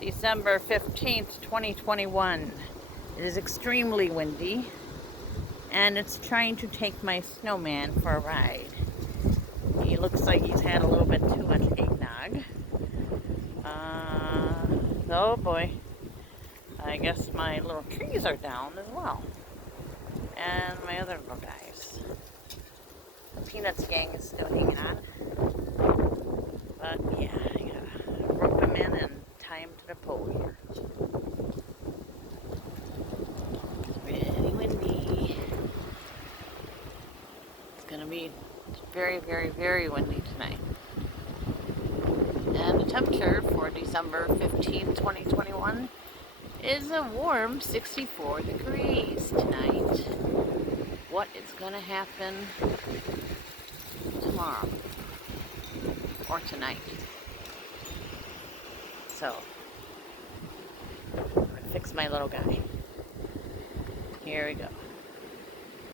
December 15th, 2021. It is extremely windy, and it's trying to take my snowman for a ride. He looks like he's had a little bit too much eggnog. Oh boy. I guess my little trees are down as well. And my other little guys. The Peanuts gang is still hanging on. But yeah, I gotta rope him in and tie him to the pole here. It's really windy. It's gonna be very, very, very windy tonight. And the temperature for December 15, 2021 is a warm 64 degrees tonight. What is gonna happen tomorrow or tonight? So, I'm gonna fix my little guy. Here we go.